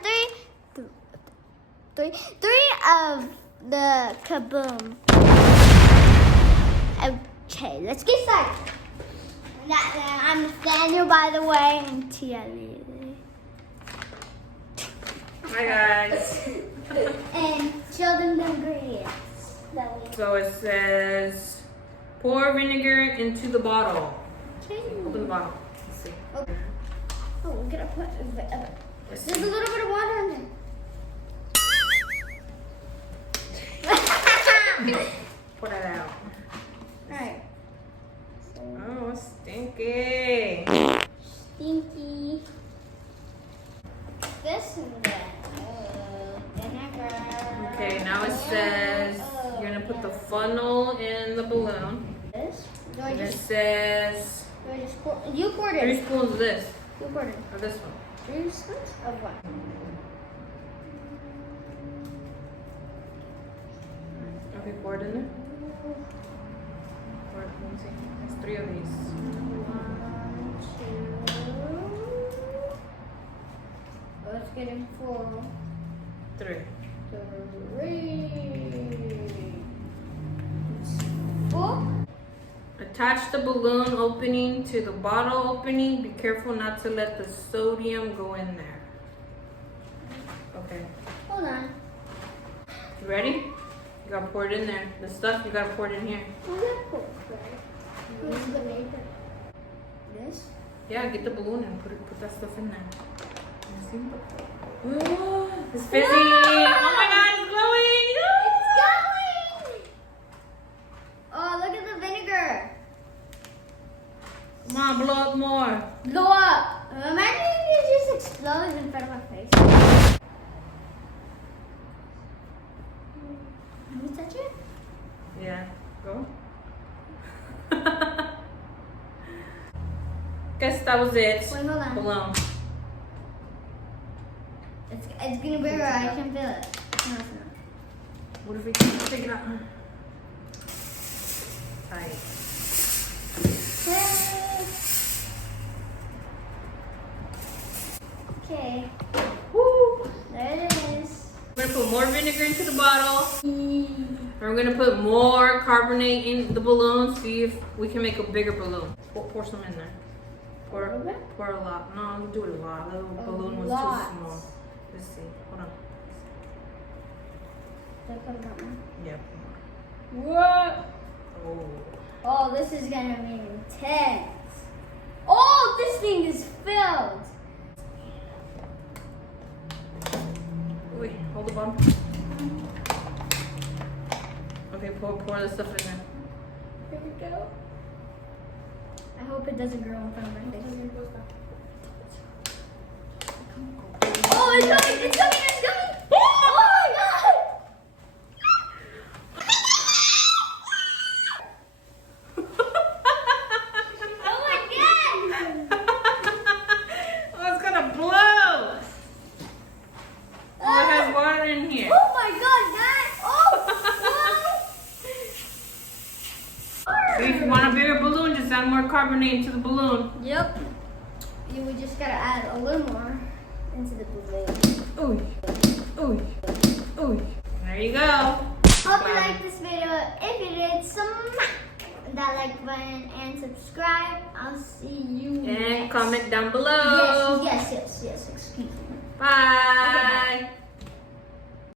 try three of the Kaboom. Okay, let's get started. I'm Nathaniel, by the way, and Tia. Hi guys. And show them the ingredients. So it says pour vinegar into the bottle. Okay. Open the bottle. Let's see. Okay. Oh, we're gonna put. Let's There's see. a little bit of water in there. Pour that out. Alright. Oh, it's stinky. Stinky. This and that. Vinegar. Okay, now it says you're gonna put the funnel in the balloon. This. Do I And it just, says do I just pour? You poured 3 it. spoons of this You poured it. or this one. 3 spoons of what? Okay, pour it in there. Pour it. Let me see. There's 3 of these. 1, 2. Oh, it's getting full. 3. 3. Full. Attach the balloon opening to the bottle opening. Be careful not to let the sodium go in there. Okay. Hold on. You ready? You gotta pour it in there. The stuff, you gotta pour it in here. Who's that for? Who's the maker? This? Yeah, get the balloon and put that stuff in there. You see? Oh, it's fizzy. Oh my god, it's glowing. It's going! Oh, look at the vinegar. Come on, blow up more. Blow up. Imagine if it just explodes in front of my face. Can you touch it? Yeah, go. Guess that was it. Wait, hold on. Balloon. It's gonna be right. I can feel it. No, it's not. What if we take it out? Tight. Okay. Woo! There it is. We're gonna put more vinegar into the bottle. And we're gonna put more carbonate in the balloon. See if we can make a bigger balloon. Pour some in there. A little bit? Pour a lot. No, don't do it a lot. The balloon was lot. too small. Let's see. Hold on. Did I put it on Yeah. What? Oh. Oh, this is gonna be intense. Oh, this thing is filled. Wait, hold the bump. Okay, pour the stuff in there. Here we go. I hope it doesn't grow in front of my face. Oh, it's coming! It's coming! It's coming! Oh my god! Oh my god! Oh, it's gonna blow! Oh, it has water in here. Oh my god, guys! Oh! So if you want a bigger balloon, just add more carbonate to the balloon. Yep. Yeah, we just gotta add a little more into the balloon. Ooh. Ooh. Ooh. There you go. Hope you liked this video. If you did, smack that like button and subscribe. I'll see you And next. comment down below. Yes. Excuse me. Bye.